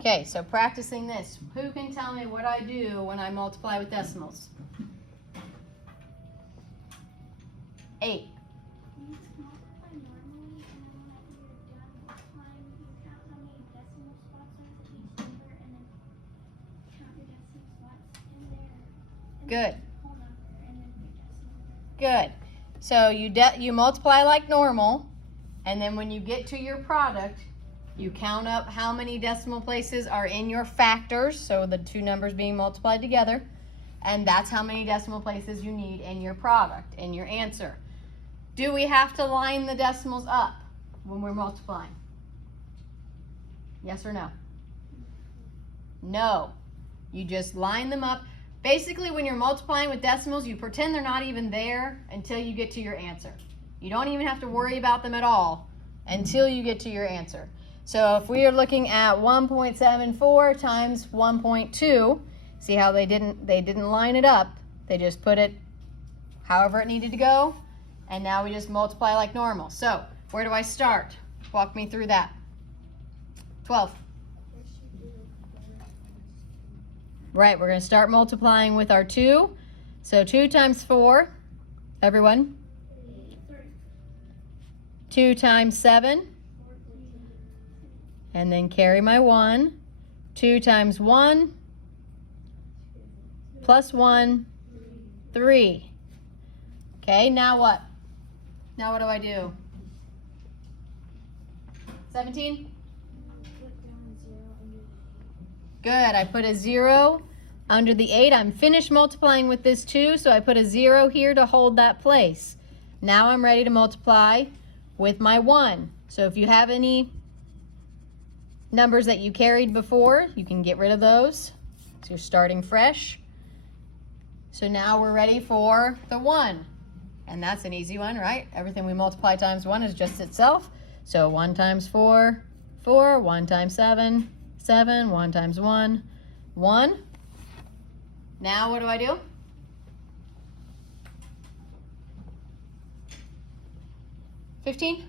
Okay, so practicing this. Who can tell me what I do when I multiply with decimals? 8. Good. Good. So you multiply like normal, and then when you get to your product, you count up how many decimal places are in your factors, so the two numbers being multiplied together, and that's how many decimal places you need in your product, in your answer. Do we have to line the decimals up when we're multiplying? Yes or no? No. You just line them up. Basically, when you're multiplying with decimals, you pretend they're not even there until you get to your answer. You don't even have to worry about them at all until you get to your answer. So if we are looking at 1.74 times 1.2, see how they didn't line it up. They just put it however it needed to go, and now we just multiply like normal. So where do I start? Walk me through that. 12. Right, we're going to start multiplying with our 2. So 2 times 4, everyone. 2 times 7. And then carry my 1. 2 times 1 plus 1, 3. Okay, now what? Now what do I do? 17? Good, I put a 0 under the 8. I'm finished multiplying with this 2, so I put a 0 here to hold that place. Now I'm ready to multiply with my 1. So if you have any numbers that you carried before, you can get rid of those. So you're starting fresh. So now we're ready for the 1. And that's an easy one, right? Everything we multiply times 1 is just itself. So 1 times 4, 4. 1 times 7, 7. 1 times 1, 1. Now what do I do? $15?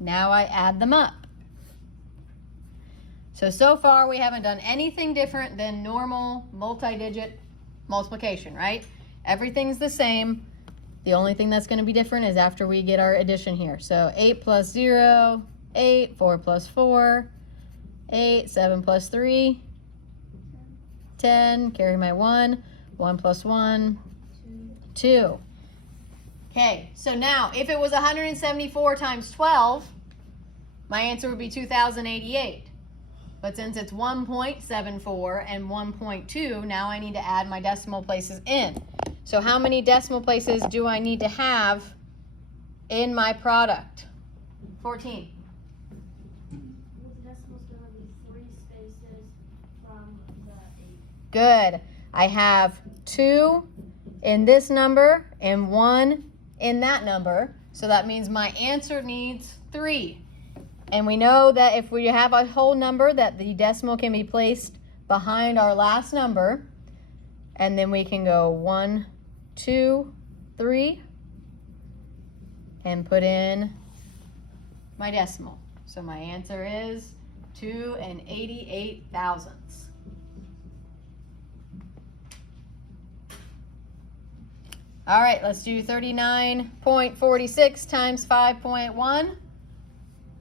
Now I add them up. So far we haven't done anything different than normal multi-digit multiplication, right? Everything's the same. The only thing that's going to be different is after we get our addition here. So 8 plus 0, 8, 4 plus 4, 8, 7 plus 3, 10, carry my 1, 1 plus 1, 2. Okay, so now if it was 174 times 12, my answer would be 2088. But since it's 1.74 and 1.2, now I need to add my decimal places in. So how many decimal places do I need to have in my product? 14. Good. I have 2 in this number and 1 in that number. So that means my answer needs 3. And we know that if we have a whole number, that the decimal can be placed behind our last number. And then we can go 1, 2, 3, and put in my decimal. So my answer is 2 88,000. All right, let's do 39.46 times 5.1.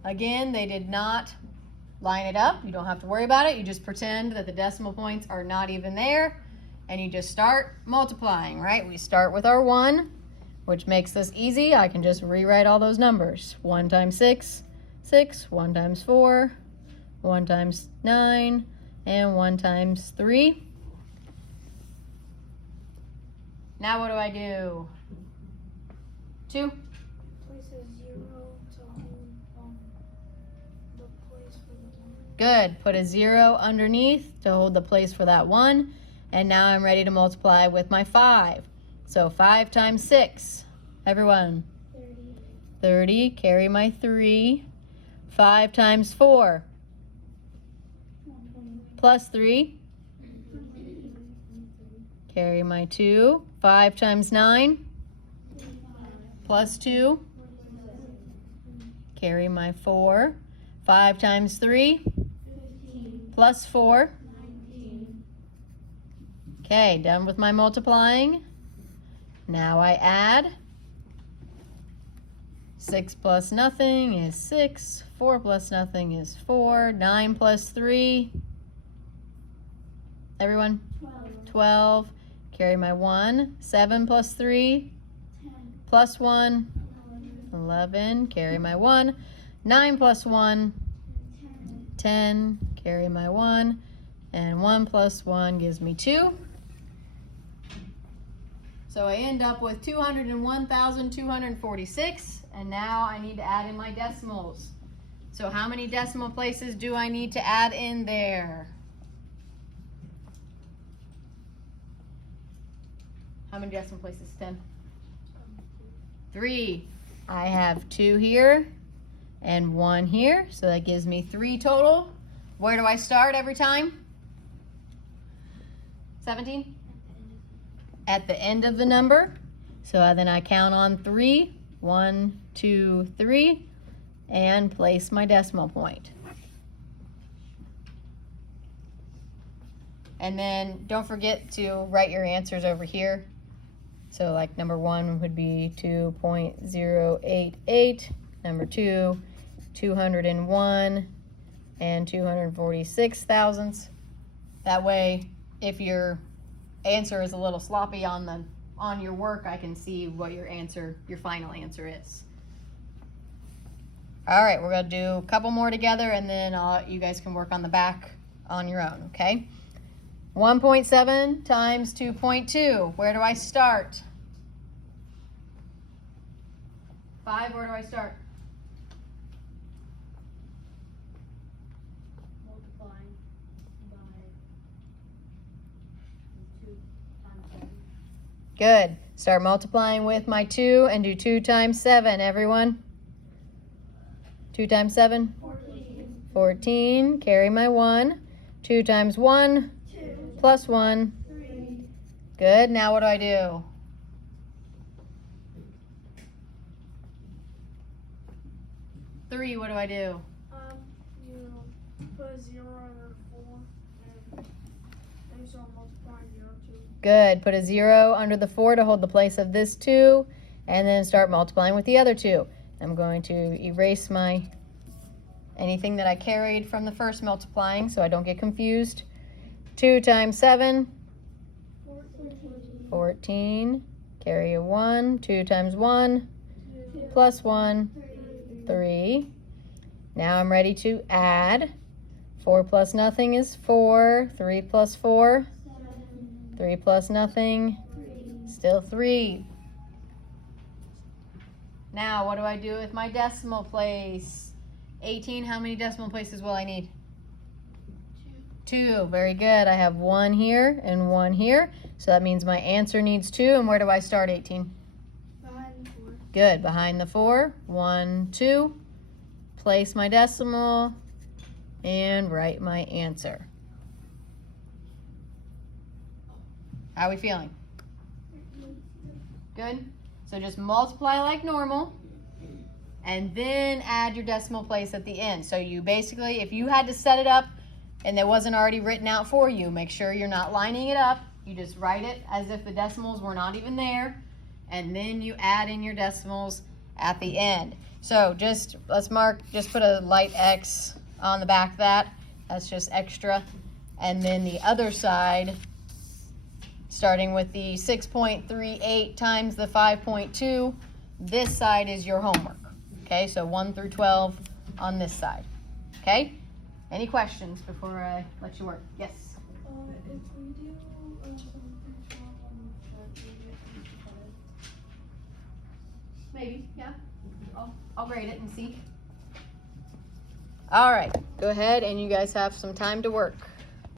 Again, they did not line it up. You don't have to worry about it. You just pretend that the decimal points are not even there, and you just start multiplying, right? We start with our 1, which makes this easy. I can just rewrite all those numbers. 1 times 6, 6. 1 times 4, 1 times 9, and 1 times 3. Now what do I do? 2. Good. Put a 0 underneath to hold the place for that 1. And now I'm ready to multiply with my 5. So 5 times 6. Everyone. 30. Carry my 3. 5 times 4. Plus 3. Carry my 2. 5 times 9. Plus 2. Carry my 4. 5 times 3? 15. Plus 4? 19. Okay, done with my multiplying. Now I add. 6 plus nothing is 6. 4 plus nothing is 4. 9 plus 3. Everyone? 12. 12. Carry my 1. 7 plus 3. 10. Plus 1. 11. 11. Carry my 1. 9 plus 1. 10. 10. Carry my 1. And 1 plus 1 gives me 2. So I end up with 201,246. And now I need to add in my decimals. So how many decimal places do I need to add in there? How many decimal places? 10? 3. I have 2 here and 1 here. So that gives me 3 total. Where do I start every time? 17? At the end of the number. So then I count on 3. 1, 2, 3, and place my decimal point. And then don't forget to write your answers over here. So like number 1 would be 2.088, number 2, 201, and 246 thousandths. That way, if your answer is a little sloppy on your work, I can see what your final answer is. All right, we're gonna do a couple more together, and then you guys can work on the back on your own, okay? 1.7 times 2.2, where do I start? 5, where do I start? Multiplying by 2 times 7. Good. Start multiplying with my 2 and do 2 times 7, everyone. 2 times 7? 14. 14. Carry my 1. 2 times 1? 2. Plus 1. 3. Good. Now what do I do? 3, what do I do? You put a 0 under 4 and you start multiplying 0 2. Good. Put a 0 under the 4 to hold the place of this 2, and then start multiplying with the other 2. I'm going to erase anything that I carried from the first multiplying so I don't get confused. 2 times 7? 14. Carry a 1. 2 times 1? 2. Plus 1. 3. Now I'm ready to add. 4 plus nothing is 4. 3 plus 4? 3 plus nothing? Still 3. Now, what do I do with my decimal place? 18, how many decimal places will I need? 2. Very good. I have 1 here and 1 here. So that means my answer needs 2. And where do I start 18? Behind the 4. Good. Behind the 4. 1, 2. Place my decimal and write my answer. How are we feeling? Good? So just multiply like normal and then add your decimal place at the end. So you basically, if you had to set it up and it wasn't already written out for you, make sure you're not lining it up. You just write it as if the decimals were not even there, and then you add in your decimals at the end. So just put a light X on the back of that. That's just extra. And then the other side, starting with the 6.38 times the 5.2, this side is your homework. Okay, so 1 through 12 on this side. Okay? Any questions before I let you work? Yes? If we do something on the chart, Maybe, yeah. I'll grade it and see. All right, go ahead and you guys have some time to work.